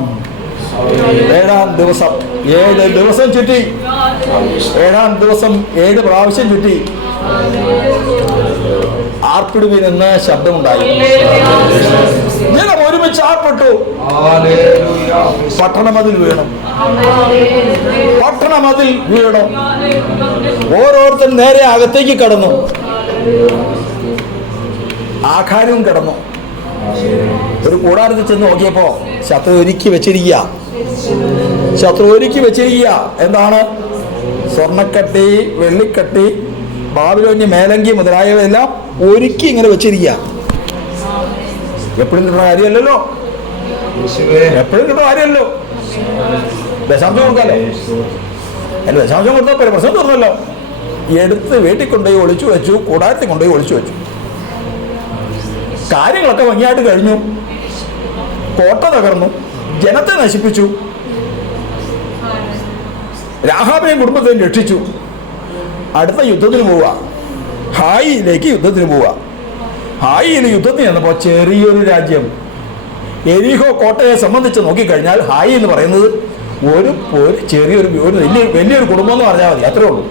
7-ാം ദിവസം 7 ദിവസം ചുറ്റി. 7-ാം ദിവസം 7 പ്രാവശ്യം ചുറ്റി. ആർപ്പിടുവിൽ നിന്ന് ശബ്ദമുണ്ടായി. ജനം ഒരുമിച്ച് ആർപ്പെട്ടു. പട്ടണമതിൽ വീണു. പട്ടണമതിൽ വീണു. ഓരോരുത്തരും നേരെ അകത്തേക്ക് കടന്നു. ആഖാനവും കടന്നു. ഒരു കൂടാരത്തിൽ ചെന്ന് നോക്കിയപ്പോ ശത്രു ഒരുക്കി വെച്ചിരിക്കുക. എന്താണ്? സ്വർണ്ണക്കട്ടി, വെള്ളിക്കട്ടി, ബാബിലോന്യ മേലങ്കി മുതലായവയെല്ലാം ഒരുക്കി ഇങ്ങനെ വെച്ചിരിക്കുക. എപ്പോഴും കിട്ടുന്ന കാര്യമല്ലല്ലോ. ദശാംശം കൊടുക്കാലോ. അല്ല, ദശാംശം കൊടുത്താൽ പോലെ പ്രശ്നം തീർന്നല്ലോ. എടുത്ത് വീട്ടിൽ കൊണ്ടുപോയി ഒളിച്ചു വെച്ചു, കൂടാരത്തിൽ കൊണ്ടുപോയി ഒളിച്ചു വെച്ചു. കാര്യങ്ങളൊക്കെ ഭംഗിയായിട്ട് കഴിഞ്ഞു. കോട്ട തകർന്നു, ജനത്തെ നശിപ്പിച്ചു, രാഹാബിനെയും കുടുംബത്തെയും രക്ഷിച്ചു. അടുത്ത യുദ്ധത്തിന് പോവുക. ഹായിയിലേക്ക് യുദ്ധത്തിന് പോവുക. ഹായിയിൽ യുദ്ധത്തിന് ചെന്നപ്പോൾ ചെറിയൊരു രാജ്യം, എരിഹോ കോട്ടയെ സംബന്ധിച്ച് നോക്കിക്കഴിഞ്ഞാൽ ഹായി എന്ന് പറയുന്നത് ചെറിയൊരു വലിയൊരു കുടുംബം എന്ന് പറഞ്ഞാൽ മതി. അത്രേ ഉള്ളൂ.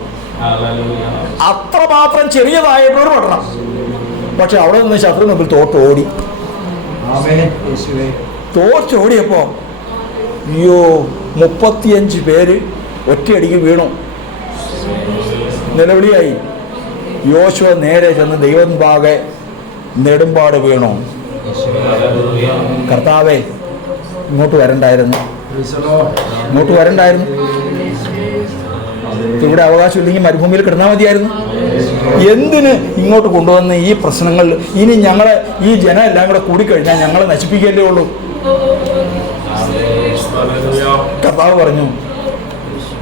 അത്രമാത്രം ചെറിയതായിട്ടൊരു പട്ടണം. പക്ഷെ അവിടെ നിന്ന് ശത്രു മുമ്പിൽ തോട്ടോടി. തോറ്റോടിയപ്പോ 35 പേര് ഒറ്റയടിക്ക് വീണു. നിലവിളിയായി. യോശുവ നേരെ ചെന്ന് ദൈവമുമ്പാകെ നെടുമ്പാട് വീണു. കർത്താവേ, ഇങ്ങോട്ട് വരണ്ടായിരുന്നു. ഇവിടെ അവകാശമില്ലെങ്കിൽ മരുഭൂമിയിൽ കിടന്നാൽ മതിയായിരുന്നു. എന്തിന് ഇങ്ങോട്ട് കൊണ്ടുവന്ന് ഈ പ്രശ്നങ്ങൾ? ഇനി ഞങ്ങളെ ഈ ജനം എല്ലാം കൂടെ കൂടിക്കഴിഞ്ഞാൽ ഞങ്ങളെ നശിപ്പിക്കല്ലേ ഉള്ളൂ. കർത്താവ് പറഞ്ഞു,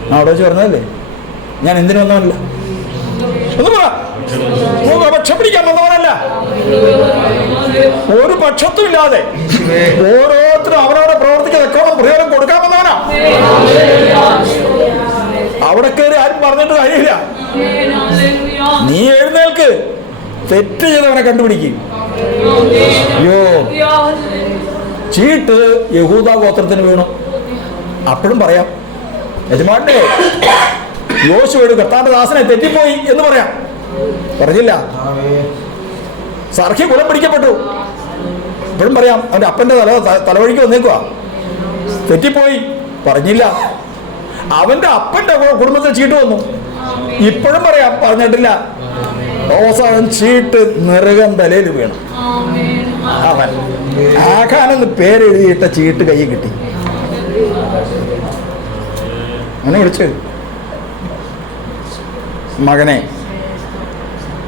ഞാൻ അവിടെ വെച്ച് പറഞ്ഞതല്ലേ, ഞാൻ എന്തിനു വന്നവനല്ല. ഒന്ന് പറ, പക്ഷം പിടിക്കാൻ വന്നവനല്ല. ഒരു പക്ഷത്തും ഇല്ലാതെ ഓരോരുത്തരും അവരവിടെ പ്രവർത്തിക്കാൻ എക്കോളം പ്രയോജനം കൊടുക്കാൻ വന്നവനാ. അവിടെ കയറി ആരും പറഞ്ഞിട്ട് കാര്യമില്ല. നീ എഴുന്നേൽക്ക്, തെറ്റ് ചെയ്തവനെ കണ്ടുപിടിക്കും. ചീട്ട് യഹൂദ ഗോത്രത്തിന് വീണു. അപ്പോഴും പറയാം, യജമാനെ യോശുവയുടെ കർത്താവിന്റെ ദാസനെ തെറ്റിപ്പോയി എന്ന് പറയാം. പറഞ്ഞില്ല. സർഖ്യ കുലം പിടിക്കപ്പെട്ടു. ഇപ്പോഴും പറയാം, അവന്റെ അപ്പന്റെ തലവഴിക്ക് വന്നേക്കുക. തെറ്റിപ്പോയി പറഞ്ഞില്ല. അവന്റെ അപ്പന്റെ കുടുംബത്തിൽ ചീട്ട് വന്നു. ഇപ്പോഴും പറയാം, പറഞ്ഞിട്ടില്ല. അവസാനം ചീട്ട് നിറകം തലയിൽ വീണു. അവൻ ആഖാനെന്ന് പേരെഴുതിയിട്ട ചീട്ട് കൈ കിട്ടി. അങ്ങനെ വിളിച്ചു, മകനെ,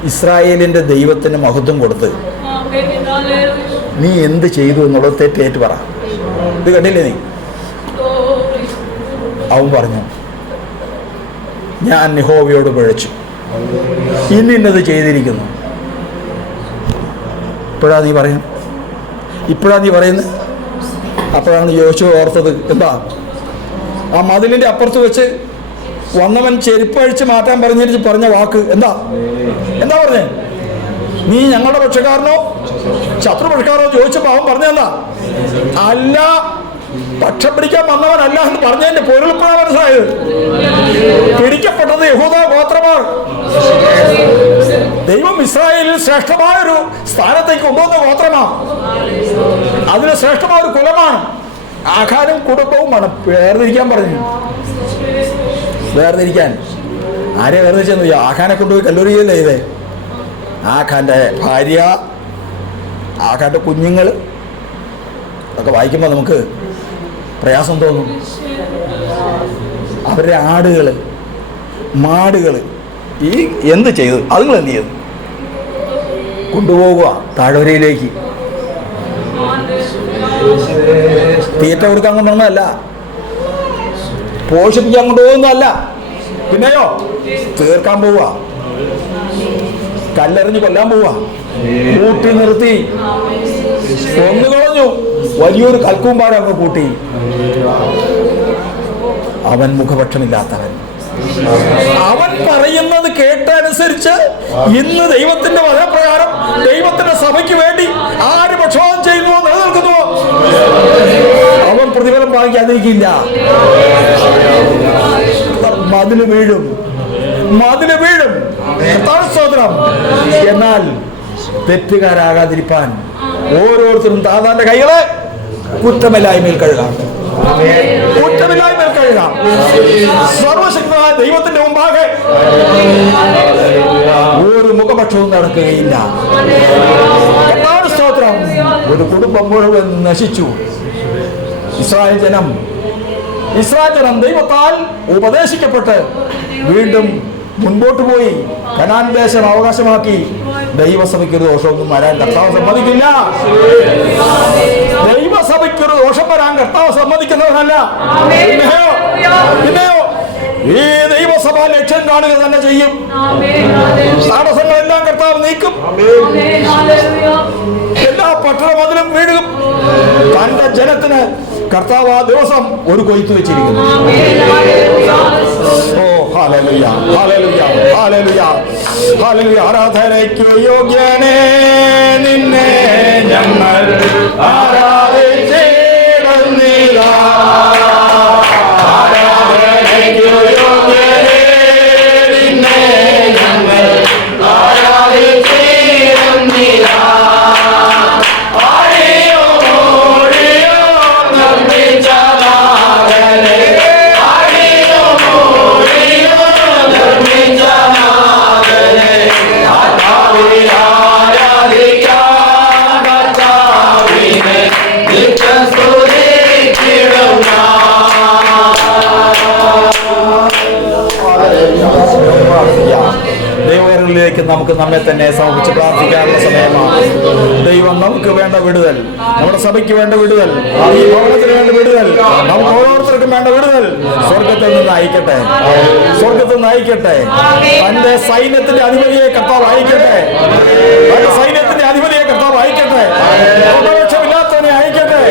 ഇസ്രായേലിന്റെ ദൈവത്തിന് മഹത്വം കൊടുത്ത് നീ എന്ത് ചെയ്തു എന്നുള്ളത് തെറ്റേറ്റ് പറ. ഇത് കണ്ടില്ലേ നീ? അവൻ പറഞ്ഞു, ഞാൻ യഹോവയോട് പിഴച്ചു, ഇന്നത് ചെയ്തിരിക്കുന്നു. ഇപ്പോഴാ നീ പറയുന്നത്? അപ്പോഴാണ് യോശുവ ഓർത്തത്, എന്താ ആ മതിലിൻ്റെ അപ്പുറത്ത് വെച്ച് വന്നവൻ ചെരുപ്പഴിച്ച് മാറ്റാൻ പറഞ്ഞ വാക്ക് എന്താ പറഞ്ഞേ? നീ ഞങ്ങളുടെ പക്ഷക്കാരനോ ശത്രുപക്ഷക്കാരനോ ചോദിച്ചപ്പോൾ അവൻ പറഞ്ഞെന്താ? അല്ല, പക്ഷം പിടിക്കാൻ വന്നവനല്ല എന്ന് പറഞ്ഞതിന്റെ പൊരുളിപ്പോഴാണ് മനസ്സിലായത്. പിടിക്കപ്പെട്ടത് യഹൂദ ഗോത്രമാണ്. ദൈവം ഇസ്രായേലിൽ ശ്രേഷ്ഠമായൊരു സ്ഥാനത്തേക്ക് കൊണ്ടുവന്ന ഗോത്രമാണ്. അതിന് ശ്രേഷ്ഠമായ ഒരു കുലമാണ്. ആഖാനും കുടുംബവുമാണ്. വേർതിരിക്കാൻ പറഞ്ഞു. വേർതിരിക്കാൻ ആരെയാ വേർതിരിച്ചെന്ന്? ആഖാനെ കൊണ്ടുപോയി കല്ലൂരിയല്ലേ ചെയ്തേ? ആഖാന്റെ ഭാര്യ, ആഖാന്റെ കുഞ്ഞുങ്ങൾ ഒക്കെ വായിക്കുമ്പോൾ നമുക്ക് പ്രയാസം തോന്നും. അവരുടെ ആടുകൾ, മാടുകൾ ഈ എന്ത് ചെയ്തു? അതുങ്ങൾ എന്ത് ചെയ്തു? കൊണ്ടുപോകുക താഴ്വരയിലേക്ക്. തീറ്റ കൊടുക്കാൻ കൊണ്ടുവന്നതല്ല, പോഷിപ്പിക്കാൻ കൊണ്ടുപോകുന്നതല്ല. പിന്നെയോ തീർക്കാൻ പോവുക, കല്ലെറിഞ്ഞ് കൊല്ലാൻ പോവുക. കൂട്ടി നിർത്തി കൊന്നു കളഞ്ഞു. വലിയൊരു കൽക്കൂമ്പാരം അങ്ങ് കൂട്ടി. അവൻ മുഖപക്ഷമില്ലാത്തവൻ. അവൻ പറയുന്നത് കേട്ടനുസരിച്ച് ഇന്ന് ദൈവത്തിന്റെ വചനപ്രകാരം ദൈവത്തിന്റെ സഭയ്ക്ക് വേണ്ടി ആര് പക്ഷപാതം ചെയ്യുന്നുവോ, നിലനിൽക്കുന്നുവോ, അവൻ പ്രതിഫലം വാങ്ങിക്കാതിരിക്കില്ല. മതില് വീഴും. സ്തോത്രം. എന്നാൽ തെറ്റുകാരാകാതിരിപ്പാൻ ഓരോരുത്തരും താതാന്റെ കൈകളെ കുറ്റമില്ലായ്മയിൽ കഴുകാം. സർവശക്തനായ ദൈവത്തിന്റെ മുമ്പാകെ ഒരു മുഖപക്ഷവും നടക്കുകയില്ല. സ്തോത്രം. ഒരു കുടുംബം മുഴുവൻ നശിച്ചു. ഇസ്രായേൽ ജനം ദൈവത്താൽ ഉപദേശിക്കപ്പെട്ട് വീണ്ടും മുൻപോട്ട് പോയി കനാൻ ദേശം അവകാശമാക്കി. ദൈവസഭയ്ക്കൊരു ദോഷമൊന്നും വരാൻ കർത്താവ് സമ്മതിക്കില്ല. ദൈവസഭയ്ക്കൊരു ദോഷം വരാൻ കർത്താവ് സമ്മതിക്കുന്നവനല്ല. പിന്നെയോ ഈ ദൈവസഭ ലക്ഷ്യം കാണുക തന്നെ ചെയ്യും. തടസ്സങ്ങളെല്ലാം കർത്താവ് നീക്കും. എല്ലാ പട്ടണ മതിലും വീഴും. തന്റെ ജനത്തിന് കർത്താവ് ആ ദിവസം ഒരു കൊയ്ത്ത് വെച്ചിരിക്കുന്നു. ഓ ഹല്ലേലൂയ, ഹല്ലേലൂയ, ഹല്ലേലൂയ, ഹല്ലേലൂയ. ആരാധനയ്ക്ക് യോഗ്യനേ നിന്നെ ഞങ്ങൾ ആരാധിച്ചിടുന്നില്ല. ആരാധനയ്ക്ക് യോഗ്യനേ നിന്നെ ഞങ്ങൾ ആരാധിച്ചിടുന്നില്ല. ദൈവങ്ങളിലേക്ക് നമുക്ക് നമ്മെ തന്നെ സമർപ്പിച്ച് പ്രാർത്ഥിക്കാനുള്ള സമയമാണ്. ദൈവം നമുക്ക് വേണ്ട വിടുതൽ, നമ്മുടെ സഭയ്ക്ക് വേണ്ട വിടുതൽ, ഈ ഭവനത്തിന് വേണ്ട വിടുതൽ, നമുക്ക് ഓരോരുത്തർക്കും വേണ്ട വിടുതൽ സ്വർഗത്തിൽ നിന്ന് അയക്കട്ടെ. സ്വർഗത്തിൽ നിന്ന് അയക്കട്ടെ. തന്റെ സൈന്യത്തിന്റെ അധിപതിയെ കർത്താവ് അയക്കട്ടെ. തന്റെ സൈന്യത്തിന്റെ അധിപതിയെ കർത്താവ് അയക്കട്ടെ. പ്രതിപക്ഷമില്ലാത്തവനെ അയക്കട്ടെ.